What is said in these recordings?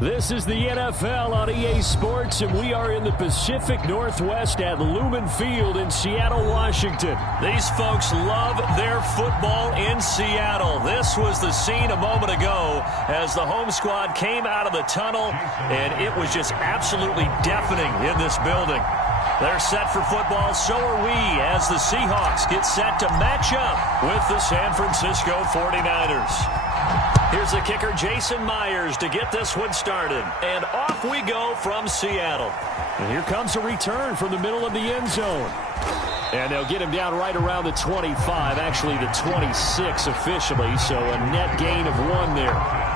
This is the NFL on EA Sports, and we are in the Pacific Northwest at Lumen Field in Seattle, Washington. These folks love their football in Seattle. This was the scene a moment ago as the home squad came out of the tunnel, and it was just absolutely deafening in this building. They're set for football, so are we, as the Seahawks get set to match up with the San Francisco 49ers. Here's the kicker, Jason Myers, to get this one started. And off we go from Seattle. And here comes a return from the middle of the end zone. And they'll get him down right around the 25, actually the 26 officially, so a net gain of 1 there.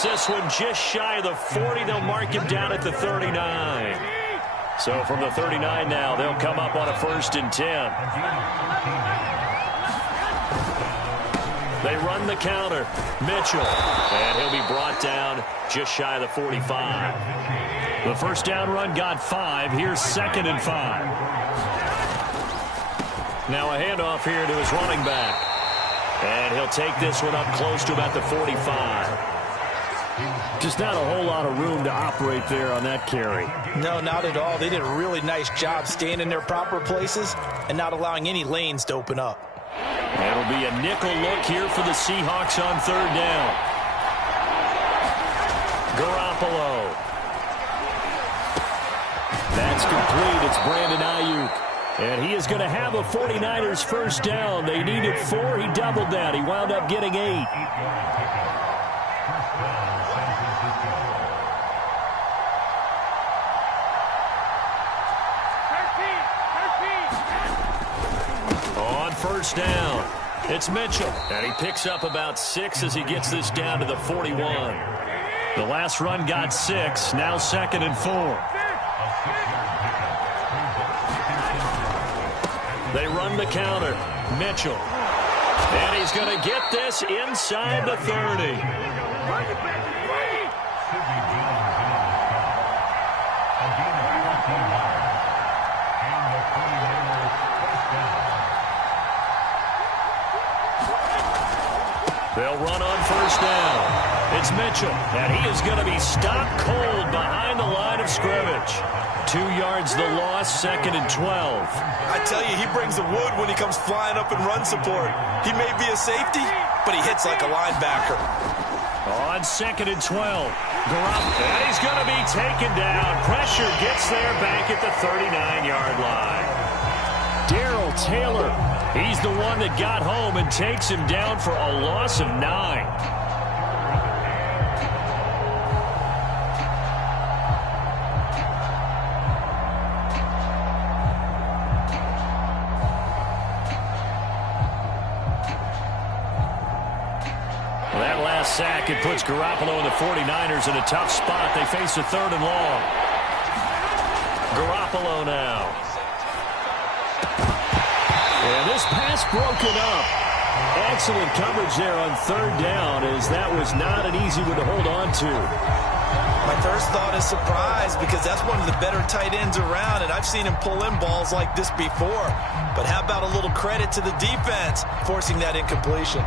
This one just shy of the 40. They'll mark him down at the 39. So from the 39 now, they'll come up on a 1st and 10. They run the counter. Mitchell. And he'll be brought down just shy of the 45. The first down run got 5. Here's 2nd and 5. Now a handoff here to his running back. And he'll take this one up close to about the 45. Just not a whole lot of room to operate there on that carry. No, not at all. They did a really nice job staying in their proper places and not allowing any lanes to open up. It'll be a nickel look here for the Seahawks on 3rd down. Garoppolo. That's complete. It's Brandon Ayuk. And he is going to have a 49ers first down. They needed 4. He doubled that. He wound up getting 8. First down. It's Mitchell. And he picks up about 6 as he gets this down to the 41. The last run got 6. Now 2nd and 4. They run the counter. Mitchell. And he's going to get this inside the 30. They'll run on first down. It's Mitchell, and he is going to be stopped cold behind the line of scrimmage. 2 yards the loss, 2nd and 12. I tell you, he brings the wood when he comes flying up in run support. He may be a safety, but he hits like a linebacker. On 2nd and 12. Garoppolo, and he's going to be taken down. Pressure gets there back at the 39-yard line. Darrell Taylor. He's the one that got home and takes him down for a loss of 9. Well, that last sack, it puts Garoppolo and the 49ers in a tough spot. They face a 3rd and long. Garoppolo now. And this pass broken up. Excellent coverage there on 3rd down, as that was not an easy one to hold on to. My first thought is surprise, because that's one of the better tight ends around, and I've seen him pull in balls like this before. But how about a little credit to the defense forcing that incompletion?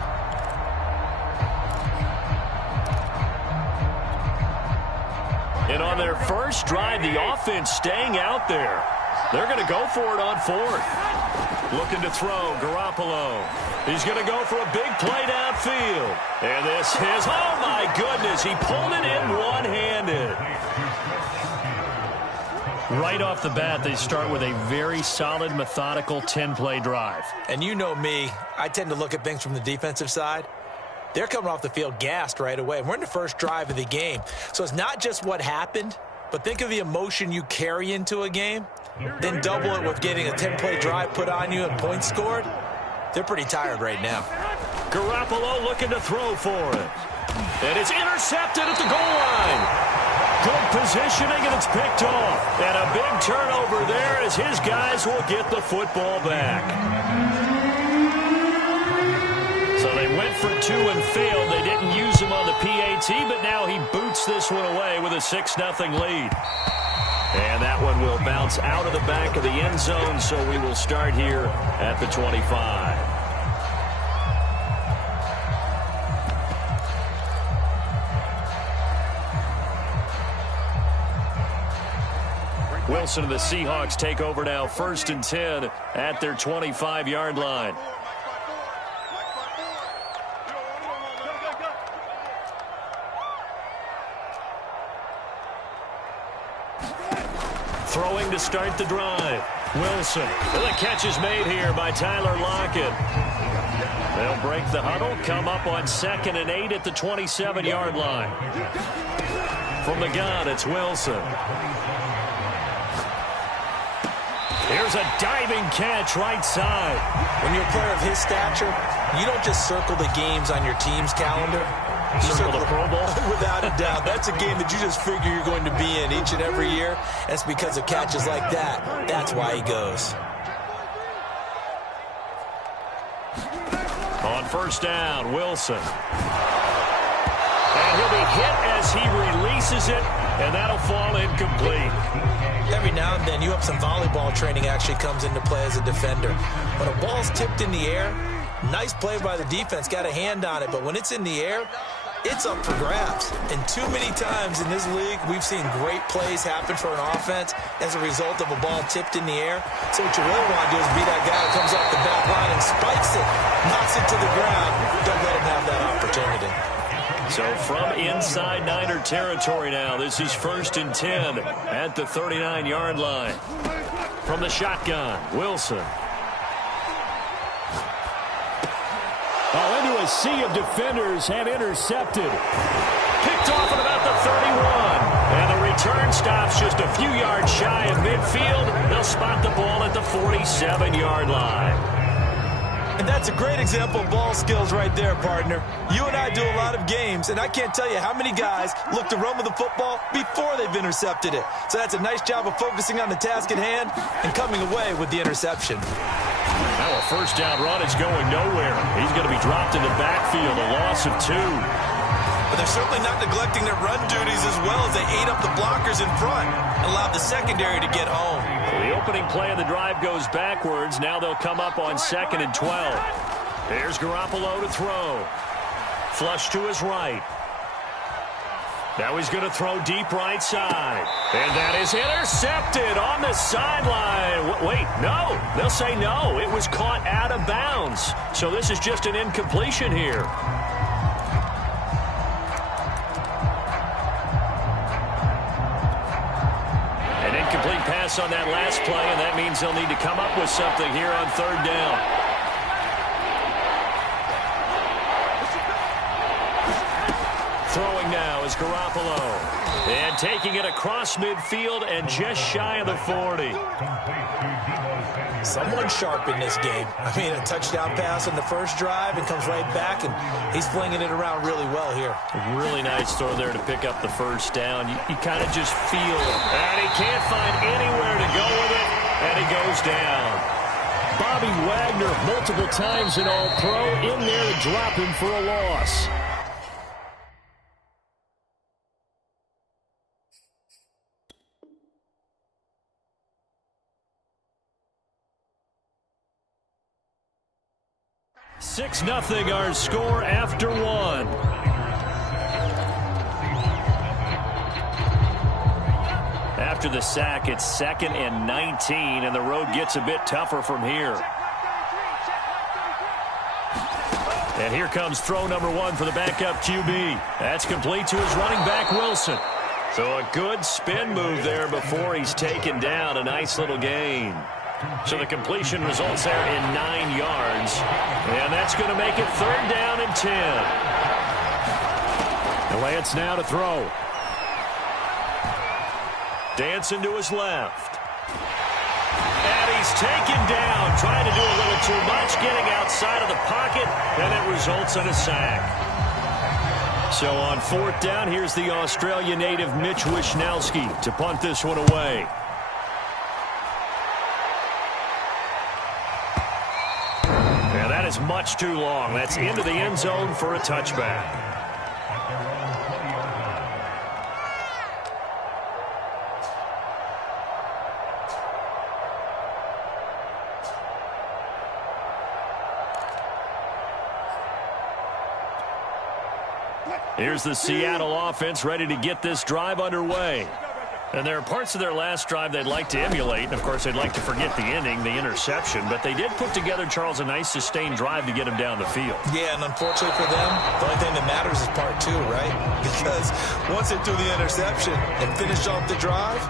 And on their first drive, the offense staying out there. They're going to go for it on fourth. Looking to throw, Garoppolo. He's going to go for a big play downfield. And this is, oh my goodness, he pulled it in one-handed. Right off the bat, they start with a very solid, methodical 10-play drive. And you know me, I tend to look at things from the defensive side. They're coming off the field gassed right away. We're in the first drive of the game. So it's not just what happened, but think of the emotion you carry into a game. Then double it with getting a 10-play drive put on you and points scored. They're pretty tired right now. Garoppolo looking to throw for it. And it's intercepted at the goal line. Good positioning, and it's picked off. And a big turnover there as his guys will get the football back. So they went for two and failed. They didn't use him on the PAT, but now he boots this one away with a 6-0 lead. And that one will bounce out of the back of the end zone, so we will start here at the 25. Wilson and the Seahawks take over now, 1st and 10 at their 25-yard line. Throwing to start the drive. Wilson. And the catch is made here by Tyler Lockett. They'll break the huddle, come up on 2nd and 8 at the 27-yard line. From the gun, it's Wilson. Here's a diving catch right side. When you're a player of his stature, you don't just circle the games on your team's calendar. You circle the Pro Bowl? Without a doubt. That's a game that you just figure you're going to be in each and every year. And it's because of catches like that. That's why he goes. On 1st down, Wilson. And he'll be hit as he releases it, and that'll fall incomplete. Every now and then, you have some volleyball training actually comes into play as a defender. When a ball's tipped in the air, nice play by the defense, got a hand on it. But when it's in the air, it's up for grabs. And too many times in this league, we've seen great plays happen for an offense as a result of a ball tipped in the air. So what you really want to do is be that guy who comes off the back line and spikes it, knocks it to the ground. Don't let him have that opportunity. So from inside Niner territory now, this is 1st and 10 at the 39-yard line. From the shotgun, Wilson. Into a sea of defenders and intercepted. Picked off at about the 31. And the return stops just a few yards shy of midfield. They'll spot the ball at the 47-yard line. And that's a great example of ball skills right there, partner. You and I do a lot of games, and I can't tell you how many guys look to run with the football before they've intercepted it. So that's a nice job of focusing on the task at hand and coming away with the interception. Now a 1st down run is going nowhere. He's going to be dropped in the backfield, a loss of 2. But they're certainly not neglecting their run duties as well as they ate up the blockers in front and allowed the secondary to get home. The opening play of the drive goes backwards. Now they'll come up on 2nd and 12. Here's Garoppolo to throw. Flush to his right. Now he's going to throw deep right side. And that is intercepted on the sideline. Wait, no. They'll say no. It was caught out of bounds. So this is just an incompletion here. An incomplete pass on that last play, and that means they'll need to come up with something here on 3rd down. Throwing now is Garoppolo. And taking it across midfield and just shy of the 40. Someone sharp in this game. I mean, a touchdown pass on the first drive and comes right back, and he's flinging it around really well here. A really nice throw there to pick up the 1st down. You kind of just feel it. And he can't find anywhere to go with it, and he goes down. Bobby Wagner, multiple times an All-Pro, in there to drop him for a loss. Six 0 our score after 1. after the sack. It's 2nd and 19, and the road gets a bit tougher from here. And here comes throw number 1 for the backup QB. That's complete to his running back, Wilson. So a good spin move there before he's taken down. A nice little gain. So the completion results there in 9 yards. And that's going to make it 3rd down and 10. Lance now to throw. Dancing to his left. And he's taken down, trying to do a little too much, getting outside of the pocket, and it results in a sack. So on 4th down, here's the Australia native Mitch Wishnowsky to punt this one away. And that is much too long. That's into the end zone for a touchback. Here's the Seattle offense ready to get this drive underway. And there are parts of their last drive they'd like to emulate. And, of course, they'd like to forget the inning, the interception. But they did put together, Charles, a nice sustained drive to get him down the field. Yeah, and unfortunately for them, the only thing that matters is part 2, right? Because once they threw the interception and finished off the drive,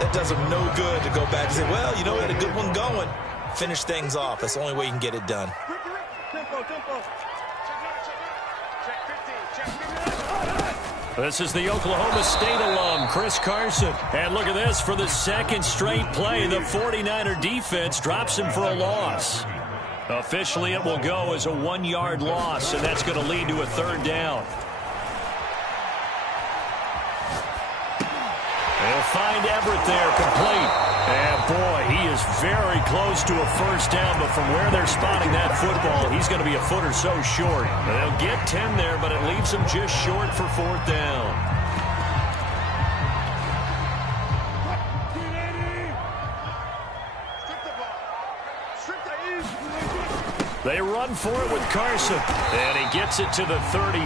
that does them no good to go back and say, well, you know, we had a good one going. Finish things off. That's the only way you can get it done. This is the Oklahoma State alum, Chris Carson. And look at this. For the 2nd straight play, the 49er defense drops him for a loss. Officially, it will go as a 1-yard loss, and that's going to lead to a 3rd down. They'll find Everett there, complete. And, boy, he is very close to a 1st down, but from where they're spotting that football, he's going to be a foot or so short. They'll get 10 there, but it leaves them just short for 4th down. They run for it with Carson, and he gets it to the 34.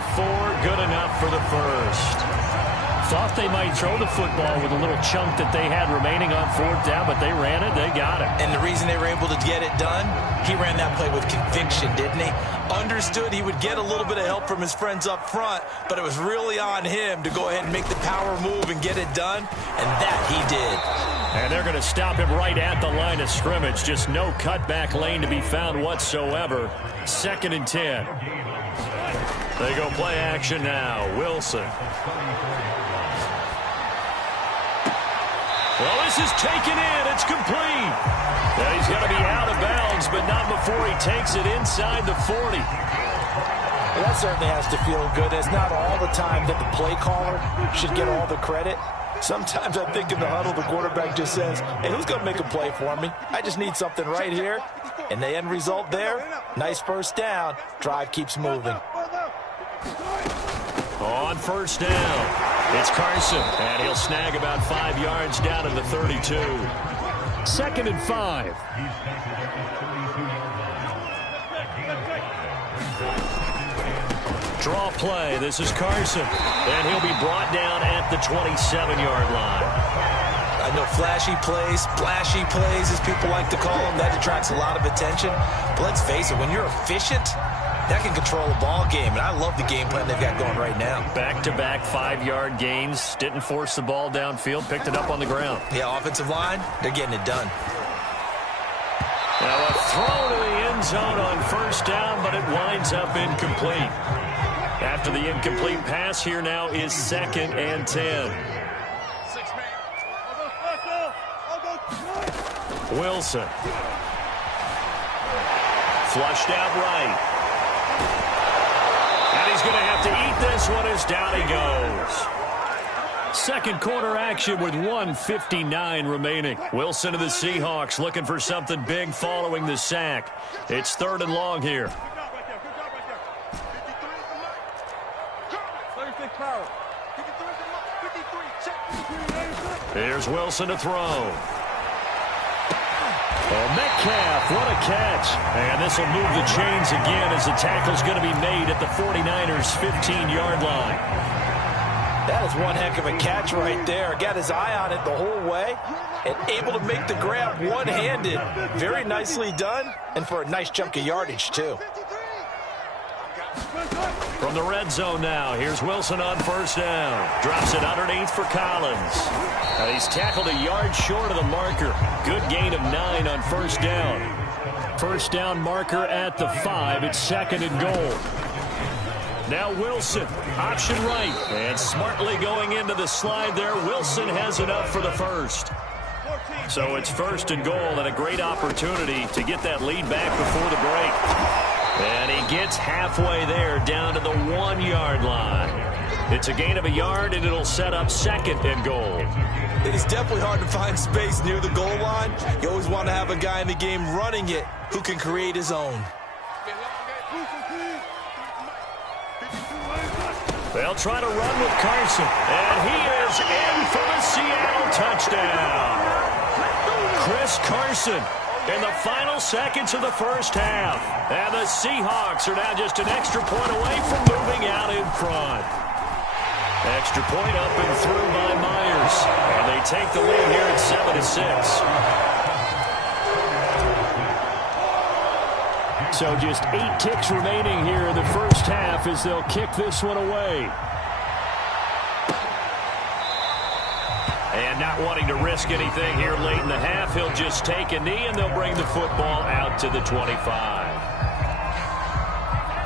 Good enough for the 1st. Thought they might throw the football with a little chunk that they had remaining on 4th down, but they ran it, they got it. And the reason they were able to get it done, he ran that play with conviction, didn't he? Understood he would get a little bit of help from his friends up front, but it was really on him to go ahead and make the power move and get it done, and that he did. And they're going to stop him right at the line of scrimmage. Just no cutback lane to be found whatsoever. 2nd and 10. They go play action now. Wilson. Well, this is taken in. It's complete. And he's going to be out of bounds, but not before he takes it inside the 40. Well, that certainly has to feel good. It's not all the time that the play caller should get all the credit. Sometimes I think in the huddle, the quarterback just says, hey, who's going to make a play for me? I just need something right here. And the end result there, nice 1st down. Drive keeps moving. On 1st down, it's Carson, and he'll snag about 5 yards down to the 32. 2nd and 5. Draw play. This is Carson, and he'll be brought down at the 27-yard line. I know flashy plays, splashy plays, as people like to call them, that attracts a lot of attention. But let's face it, when you're efficient, that can control a ball game, and I love the game plan they've got going right now. Back-to-back 5-yard gains. Didn't force the ball downfield. Picked it up on the ground. Yeah, offensive line, they're getting it done. Now a throw to the end zone on 1st down, but it winds up incomplete. After the incomplete pass, here now is 2nd and 10. Wilson. Flushed out right. And he's going to have to eat this one as down he goes. 2nd quarter action with 1:59 remaining. Wilson of the Seahawks looking for something big following the sack. It's 3rd and long here. Here's Wilson to throw. Oh, Metcalf, what a catch. And this will move the chains again as the tackle's going to be made at the 49ers' 15-yard line. That is one heck of a catch right there. Got his eye on it the whole way and able to make the grab one-handed. Very nicely done, and for a nice chunk of yardage, too. From the red zone now, here's Wilson on first down. Drops it underneath for Collins. He's tackled a yard short of the marker. Good gain of 9 on first down. First down marker at the 5. It's 2nd and goal. Now Wilson, option right, and smartly going into the slide there. Wilson has enough for the first. So it's 1st and goal, and a great opportunity to get that lead back before the break. And he gets halfway there, down to the 1-yard line. It's a gain of a yard, and it'll set up 2nd and goal. It is definitely hard to find space near the goal line. You always want to have a guy in the game running it who can create his own. They'll try to run with Carson, and he is in for the Seattle touchdown. Chris Carson in the final seconds of the first half. And the Seahawks are now just an extra point away from moving out in front. Extra point up and through by Myers. And they take the lead here at 7-6. So just 8 ticks remaining here in the first half as they'll kick this one away. And not wanting to risk anything here late in the half, he'll just take a knee and they'll bring the football out to the 25.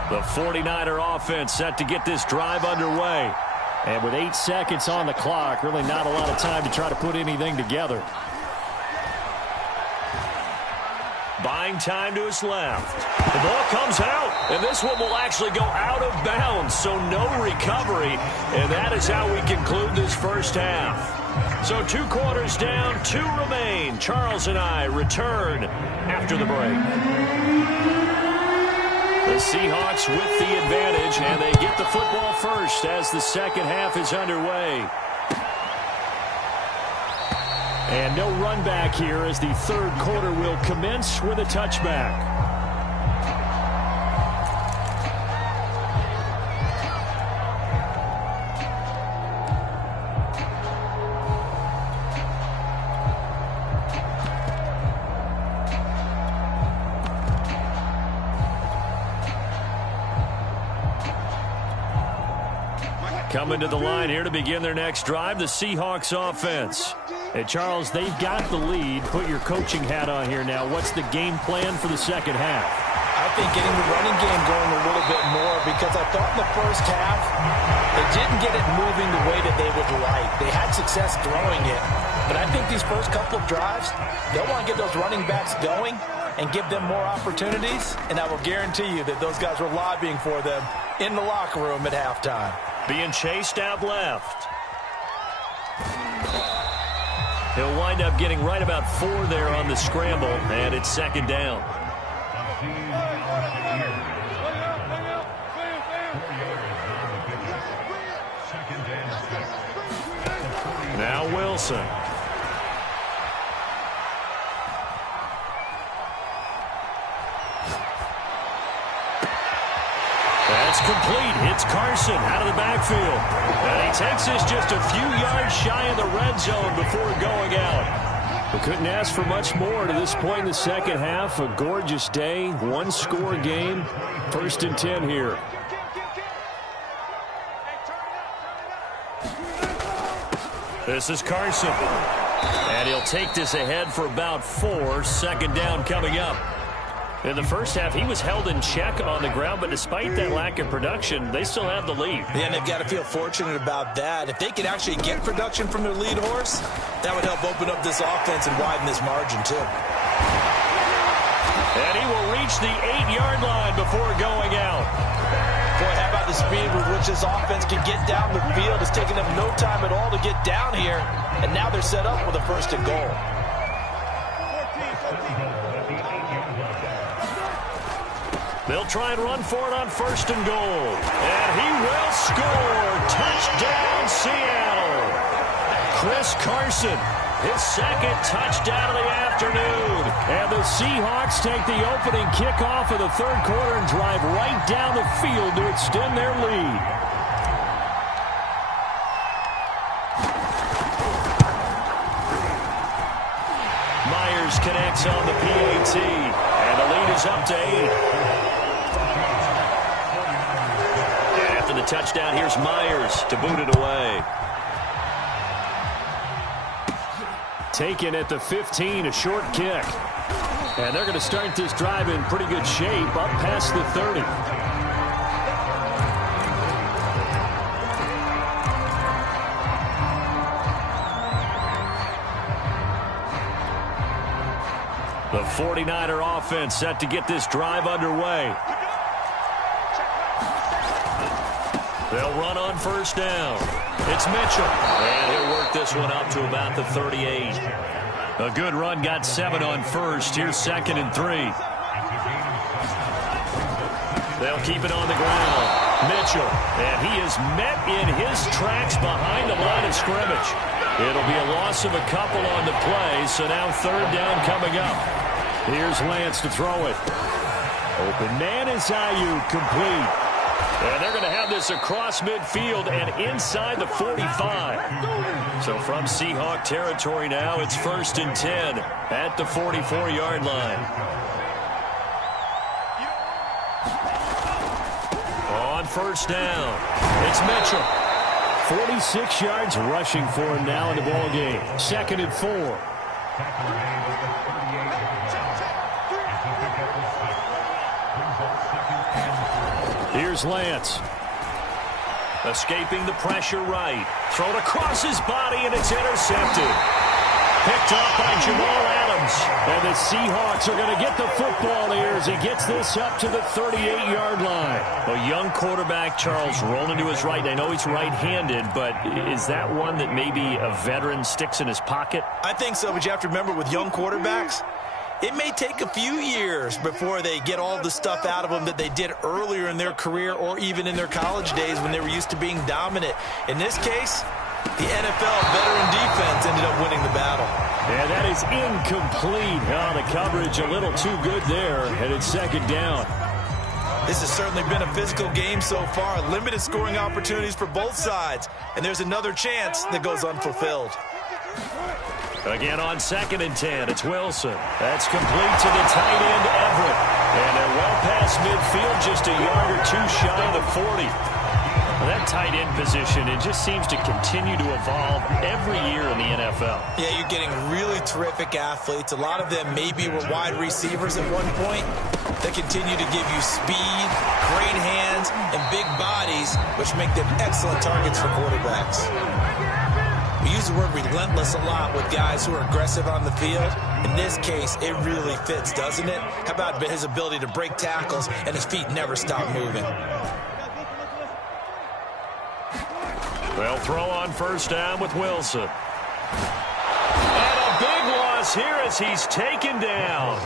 The 49er offense set to get this drive underway. And with 8 seconds on the clock, really not a lot of time to try to put anything together. Buying time to his left. The ball comes out, and this one will actually go out of bounds, so no recovery. And that is how we conclude this first half. So 2 quarters down, 2 remain. Charles and I return after the break. The Seahawks with the advantage, and they get the football first as the second half is underway. And no run back here as the third quarter will commence with a touchback. Coming to the line here to begin their next drive, the Seahawks offense. And Charles, they've got the lead. Put your coaching hat on here now. What's the game plan for the second half? I think getting the running game going a little bit more, because I thought in the first half they didn't get it moving the way that they would like. They had success throwing it, but I think these first couple of drives, they'll want to get those running backs going and give them more opportunities, and I will guarantee you that those guys were lobbying for them in the locker room at halftime. Being chased out left. He'll wind up getting right about 4 there on the scramble, and it's second down. Now Wilson. That's complete. Hits Carson out of the backfield. And he takes this just a few yards shy of the red zone before going out. We couldn't ask for much more to this point in the second half. A gorgeous day, 1-score game. 1st and 10 here. This is Carson. And he'll take this ahead for about 4. Second down coming up. In the first half, he was held in check on the ground, but despite that lack of production, they still have the lead. Yeah, and they've got to feel fortunate about that. If they can actually get production from their lead horse, that would help open up this offense and widen this margin, too. And he will reach the 8-yard line before going out. Boy, how about the speed with which this offense can get down the field? It's taken them no time at all to get down here, and now they're set up with a 1st and goal. They'll try and run for it on 1st and goal. And he will score. Touchdown, Seattle. Chris Carson, his 2nd touchdown of the afternoon. And the Seahawks take the opening kickoff of the 3rd quarter and drive right down the field to extend their lead. misconnects on the PAT, and the lead is up to 8. And after the touchdown, here's Myers to boot it away. Taken at the 15, a short kick. And they're going to start this drive in pretty good shape up past the 30. The 49er offense set to get this drive underway. They'll run on first down. It's Mitchell. And he'll work this one up to about the 38. A good run, got 7 on first. Here's 2nd and 3. They'll keep it on the ground. Mitchell. And he is met in his tracks behind the line of scrimmage. It'll be a loss of a couple on the play, so now 3rd down coming up. Here's Lance to throw it. Open man is Ayuk, complete. And they're going to have this across midfield and inside the 45. So from Seahawk territory now, it's 1st and 10 at the 44-yard line. On first down, it's Mitchell. 46 yards rushing for him now in the ball game. 2nd and 4. Here's Lance. Escaping the pressure right. Thrown across his body, and it's intercepted. Picked up by Jamal Adams. And the Seahawks are going to get the football here as he gets this up to the 38-yard line. A young quarterback, Charles, rolling to his right. I know he's right-handed, but is that one that maybe a veteran sticks in his pocket? I think so, but you have to remember with young quarterbacks, it may take a few years before they get all the stuff out of them that they did earlier in their career or even in their college days when they were used to being dominant. In this case, the NFL veteran defense ended up winning the battle. And that is incomplete. Oh, the coverage a little too good there, and it's 2nd down. This has certainly been a physical game so far. Limited scoring opportunities for both sides. And there's another chance that goes unfulfilled. Again on 2nd and 10, it's Wilson. That's complete to the tight end, Everett. And they're well past midfield, just a yard or two shy of the 40. Well, that tight end position, it just seems to continue to evolve every year in the NFL. Yeah, you're getting really terrific athletes. A lot of them maybe were wide receivers at one point. They continue to give you speed, great hands, and big bodies, which make them excellent targets for quarterbacks. We use the word relentless a lot with guys who are aggressive on the field. In this case, it really fits, doesn't it? How about his ability to break tackles and his feet never stop moving? They'll throw on first down with Wilson. And a big loss here as he's taken down.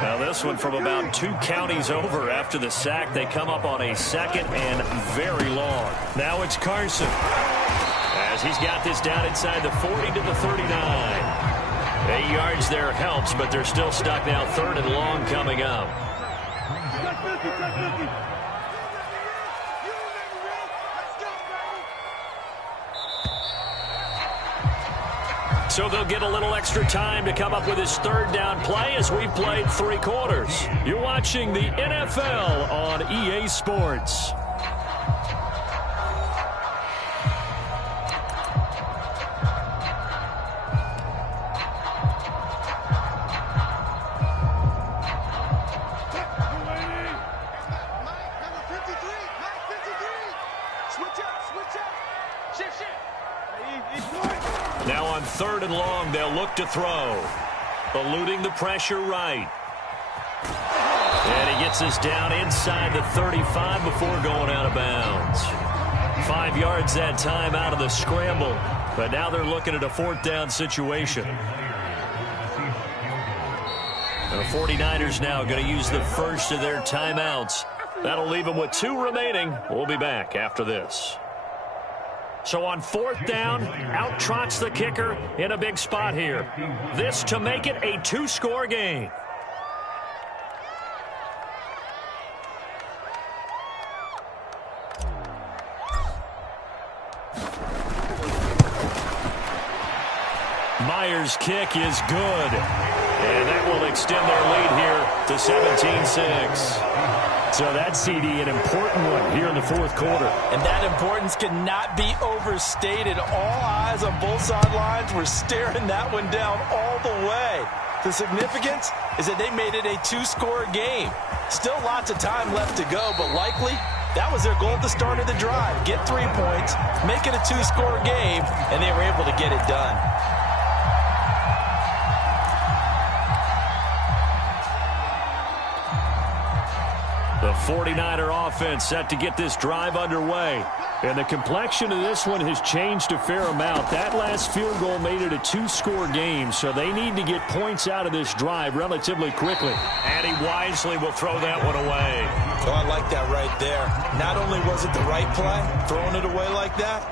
Now this one from about 2 counties over after the sack. They come up on a 2nd and very long. Now it's Carson, as he's got this down inside the 40 to the 39. 8 yards there helps, but they're still stuck now. 3rd and long coming up. So they'll get a little extra time to come up with his 3rd down play as we played 3 quarters. You're watching the NFL on EA Sports. Now on 3rd and long, they'll look to throw. Eluding the pressure right. And he gets us down inside the 35 before going out of bounds. 5 yards that time out of the scramble. But now they're looking at a 4th down situation. The 49ers now going to use the first of their timeouts. That'll leave them with 2 remaining. We'll be back after this. So on 4th down, out trots the kicker in a big spot here. This to make it a 2-score game. Myers' kick is good. And that will extend their lead here to 17-6. So that CD, an important one here in the fourth quarter. And that importance cannot be overstated. All eyes on both sidelines were staring that one down all the way. The significance is that they made it a two-score game. Still lots of time left to go, but likely that was their goal at the start of the drive. Get 3 points, make it a two-score game, and they were able to get it done. The 49er offense set to get this drive underway. And the complexion of this one has changed a fair amount. That last field goal made it a two-score game, so they need to get points out of this drive relatively quickly. And he wisely will throw that one away. Oh, I like that right there. Not only was it the right play, throwing it away like that,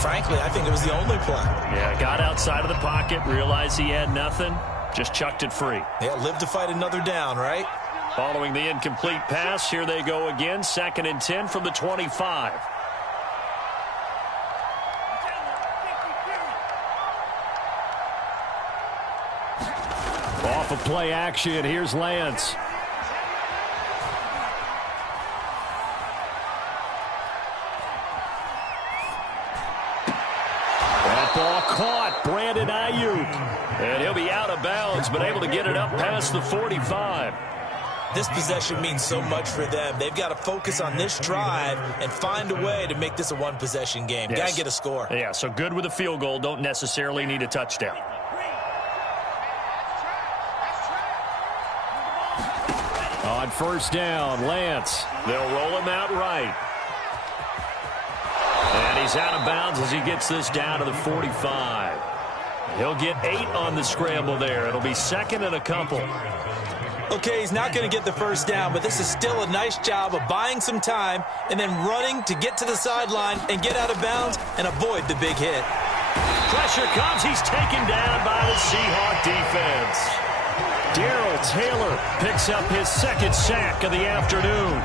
frankly, I think it was the only play. Yeah, got outside of the pocket, realized he had nothing, just chucked it free. Yeah, live to fight another down, right? Following the incomplete pass, here they go again, 2nd and 10 from the 25. Off of play action, here's Lance. That ball caught, Brandon Ayuk. And he'll be out of bounds, but able to get it up past the 45. This possession means so much for them. They've got to focus on this drive and find a way to make this a one-possession game. Yes. Got to get a score. Yeah, so good with a field goal. Don't necessarily need a touchdown. On first down, Lance. They'll roll him out right. And he's out of bounds as he gets this down to the 45. He'll get 8 on the scramble there. It'll be 2nd and a couple. Okay, he's not going to get the first down, but this is still a nice job of buying some time and then running to get to the sideline and get out of bounds and avoid the big hit. Pressure comes. He's taken down by the Seahawk defense. Darrell Taylor picks up his 2nd sack of the afternoon.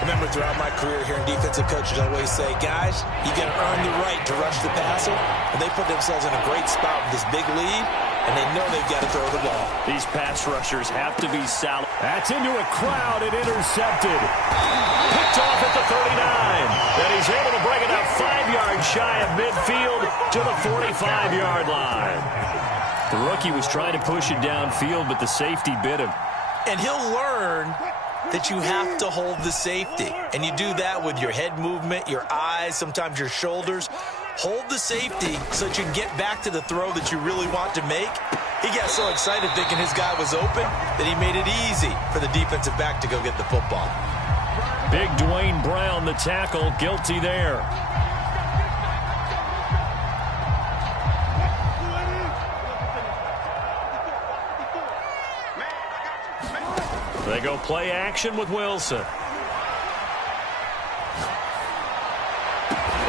Remember, throughout my career here in defensive coaches, I always say, guys, you got to earn the right to rush the passer. And they put themselves in a great spot with this big lead, and they know they've got to throw the ball. These pass rushers have to be solid. That's into a crowd and intercepted. Picked off at the 39. And he's able to bring it up 5 yards shy of midfield to the 45-yard line. The rookie was trying to push it downfield, but the safety bit him. And he'll learn that you have to hold the safety. And you do that with your head movement, your eyes, sometimes your shoulders. Hold the safety so that you can get back to the throw that you really want to make. He got so excited thinking his guy was open that he made it easy for the defensive back to go get the football. Big Dwayne Brown, the tackle, guilty there. They go play action with Wilson.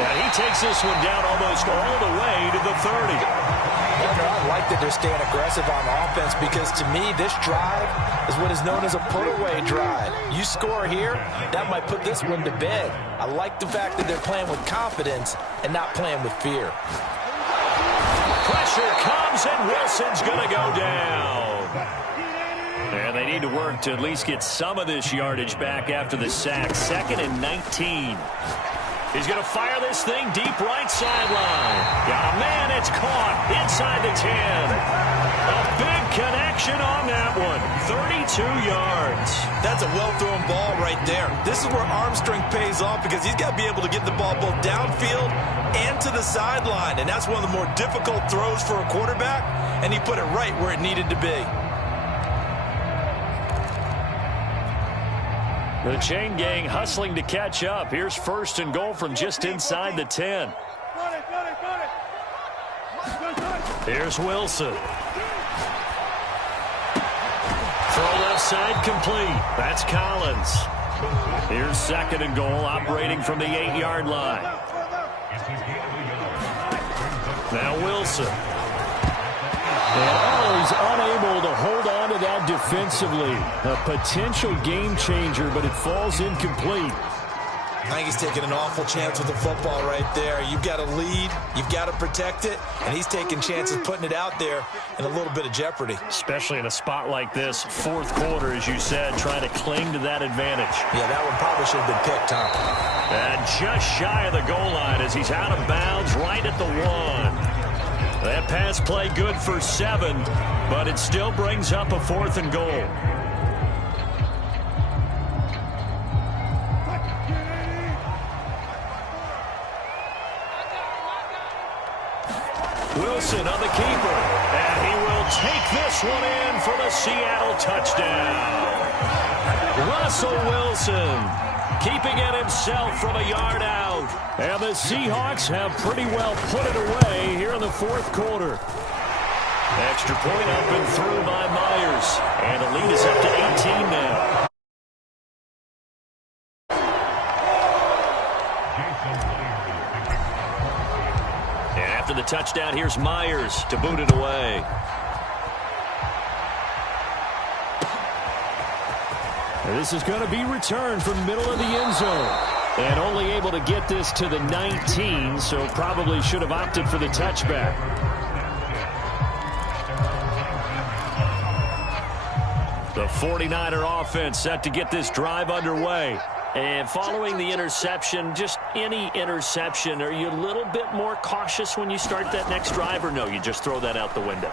And he takes this one down almost all the way to the 30. I like that they're staying aggressive on offense because, to me, this drive is what is known as a put-away drive. You score here, that might put this one to bed. I like the fact that they're playing with confidence and not playing with fear. Pressure comes, and Wilson's going to go down. And they need to work to at least get some of this yardage back after the sack. 2nd and 19. He's going to fire this thing deep right sideline. Got a man, it's caught inside the 10. A big connection on that one. 32 yards. That's a well-thrown ball right there. This is where arm strength pays off because he's got to be able to get the ball both downfield and to the sideline. And that's one of the more difficult throws for a quarterback, and he put it right where it needed to be. The chain gang hustling to catch up. Here's 1st and goal from just inside the 10. Here's Wilson. Throw left side complete. That's Collins. Here's 2nd and goal, operating from the 8-yard line. Now Wilson. And he's unable to hold on to that defensively. A potential game changer, but it falls incomplete. I think he's taking an awful chance with the football right there. You've got to lead, you've got to protect it, and he's taking chances putting it out there in a little bit of jeopardy. Especially in a spot like this, fourth quarter, as you said, trying to cling to that advantage. Yeah, that one probably should have been picked, Tom. And just shy of the goal line as he's out of bounds right at the 1. That pass play good for 7, but it still brings up a 4th and goal. Wilson on the keeper, and he will take this one in for the Seattle touchdown. Russell Wilson keeping it himself from a yard out. And the Seahawks have pretty well put it away here in the fourth quarter. Extra point up and through by Myers. And the lead is up to 18 now. And after the touchdown, here's Myers to boot it away. This is going to be returned from the middle of the end zone. And only able to get this to the 19, so probably should have opted for the touchback. The 49er offense set to get this drive underway. And following the interception, just any interception, are you a little bit more cautious when you start that next drive, or no, you just throw that out the window?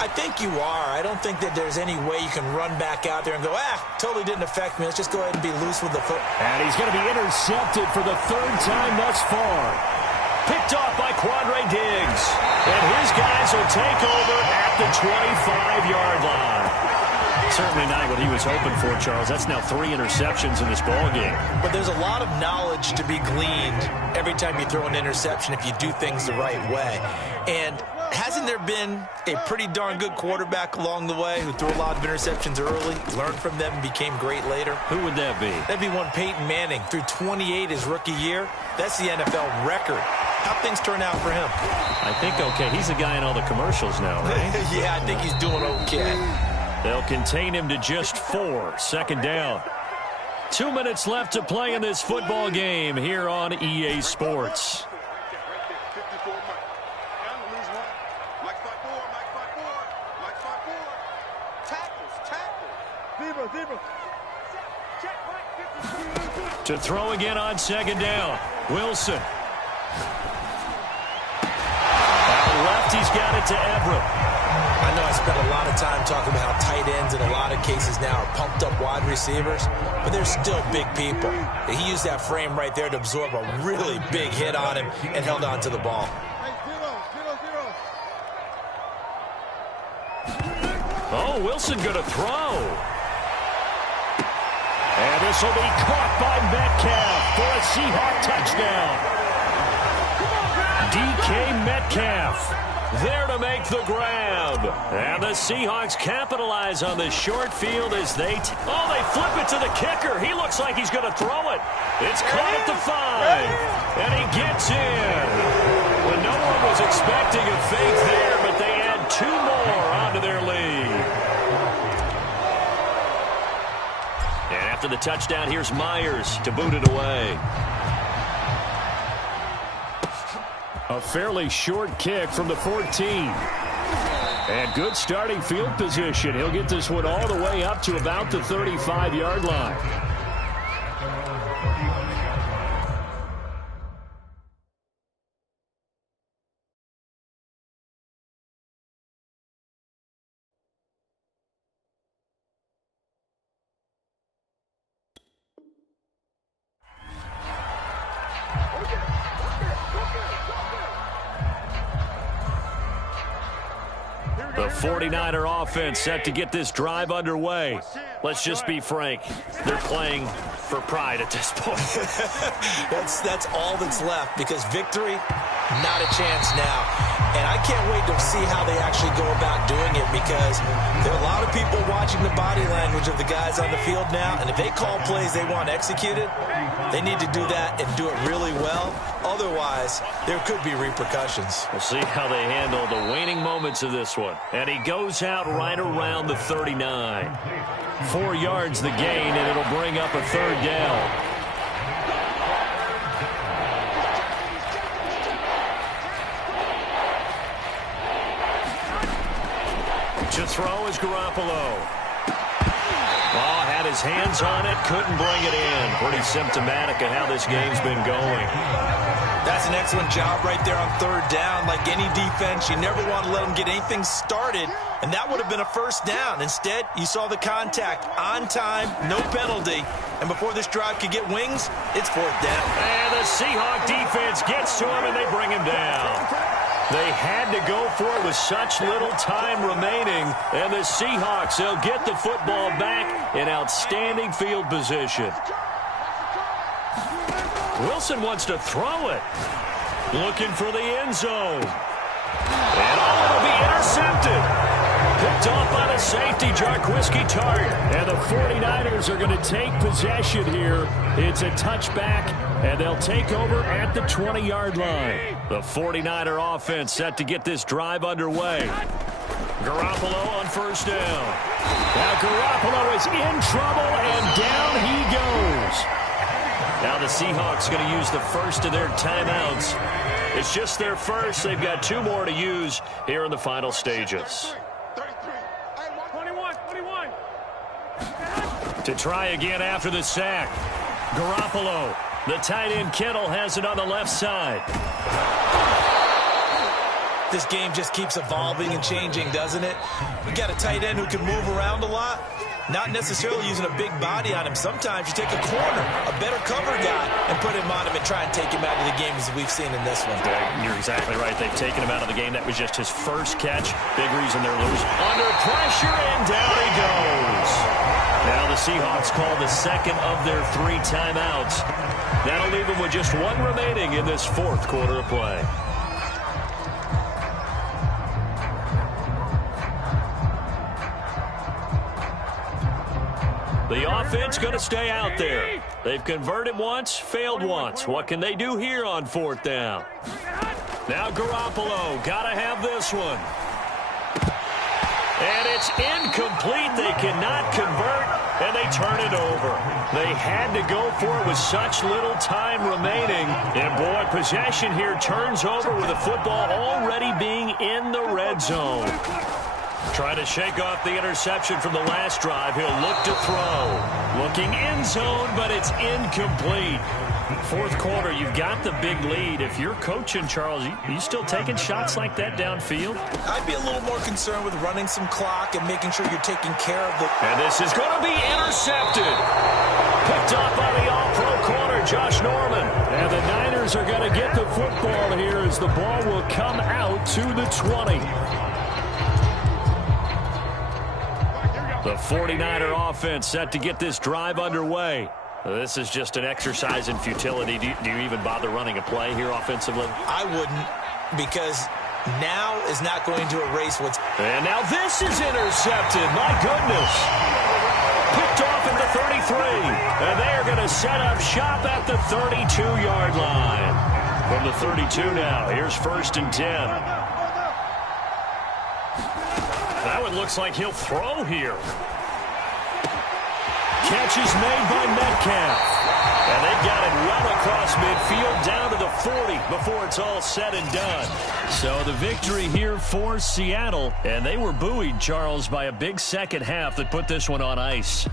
I think you are. I don't think that there's any way you can run back out there and go, totally didn't affect me. Let's just go ahead and be loose with the foot. And he's going to be intercepted for the 3rd time thus far. Picked off by Quandre Diggs. And his guys will take over at the 25-yard line. Certainly not what he was hoping for, Charles. That's now 3 interceptions in this ballgame. But there's a lot of knowledge to be gleaned every time you throw an interception if you do things the right way. And hasn't there been a pretty darn good quarterback along the way who threw a lot of interceptions early, learned from them, and became great later? Who would that be? That'd be one Peyton Manning. Threw 28 his rookie year. That's the NFL record. How'd things turn out for him? I think okay. He's the guy in all the commercials now, right? Yeah, I think he's doing okay. They'll contain him to just 4. 2nd down. 2 minutes left to play in this football game here on EA Sports. To throw again on 2nd down. Wilson. Out left, he's got it to Everett. I know I spent a lot of time talking about how tight ends in a lot of cases now are pumped up wide receivers, but they're still big people. He used that frame right there to absorb a really big hit on him and held on to the ball. Oh, Wilson going to throw. And this will be caught by Metcalf for a Seahawk touchdown. DK Metcalf there to make the grab. And the Seahawks capitalize on this short field as they flip it to the kicker. He looks like he's going to throw it. It's caught at the 5. And he gets in. Well, no one was expecting a fake there, but they add 2 more onto their lead. And after the touchdown, here's Myers to boot it away. A fairly short kick from the 14. And good starting field position. He'll get this one all the way up to about the 35-yard line. The 49er offense set to get this drive underway. Let's just be frank. They're playing for pride at this point. That's all that's left, because victory, not a chance now. And I can't wait to see how they actually go about doing it, because there are a lot of people watching the body language of the guys on the field now, and if they call plays they want executed, they need to do that and do it really well. Otherwise, there could be repercussions. We'll see how they handle the waning moments of this one. And he goes out right around the 39. 4 yards the gain, and it'll bring up a 3rd down. To throw is Garoppolo. Oh, had his hands on it, couldn't bring it in. Pretty symptomatic of how this game's been going. That's an excellent job right there on third down. Like any defense, you never want to let them get anything started, and that would have been a first down. Instead, you saw the contact on time, no penalty, and before this drive could get wings, it's fourth down. And the Seahawk defense gets to him, and they bring him down. They had to go for it with such little time remaining, and the Seahawks, they'll get the football back in outstanding field position. Wilson wants to throw it. Looking for the end zone. And it'll be intercepted. Picked off by the safety, Jarquiski Tartt. And the 49ers are going to take possession here. It's a touchback, and they'll take over at the 20-yard line. The 49er offense set to get this drive underway. Garoppolo on first down. Now Garoppolo is in trouble, and down he goes. Now the Seahawks going to use the first of their timeouts. It's just their first. They've got 2 more to use here in the final stages. 21. To try again after the sack. Garoppolo. The tight end Kittle has it on the left side. This game just keeps evolving and changing, doesn't it? We got a tight end who can move around a lot. Not necessarily using a big body on him. Sometimes you take a corner, a better cover guy, and put him on him and try and take him out of the game as we've seen in this one. Yeah, you're exactly right. They've taken him out of the game. That was just his first catch. Big reason they're losing. Under pressure, and down he goes. Now the Seahawks call the second of their 3 timeouts. That'll leave them with just 1 remaining in this fourth quarter of play. The offense going to stay out there. They've converted once, failed once. What can they do here on fourth down? Now Garoppolo, got to have this one. And it's incomplete. They cannot convert, and they turn it over. They had to go for it with such little time remaining. And, boy, possession here turns over with the football already being in the red zone. Trying to shake off the interception from the last drive. He'll look to throw. Looking end zone, but it's incomplete. Fourth quarter, you've got the big lead. If you're coaching, Charles, you still taking shots like that downfield? I'd be a little more concerned with running some clock and making sure you're taking care of the... And this is going to be intercepted. Picked off by the all-pro corner, Josh Norman. And the Niners are going to get the football here as the ball will come out to the 20. The 49er offense set to get this drive underway. This is just an exercise in futility. Do you even bother running a play here offensively? I wouldn't, because now is not going to erase what's... And now this is intercepted. My goodness. Picked off at the 33. And they are going to set up shop at the 32-yard line. From the 32 now, here's 1st and 10. That one looks like he'll throw here. Catch is made by Metcalf. And they got it well across midfield down to the 40 before it's all said and done. So the victory here for Seattle. And they were buoyed, Charles, by a big second half that put this one on ice.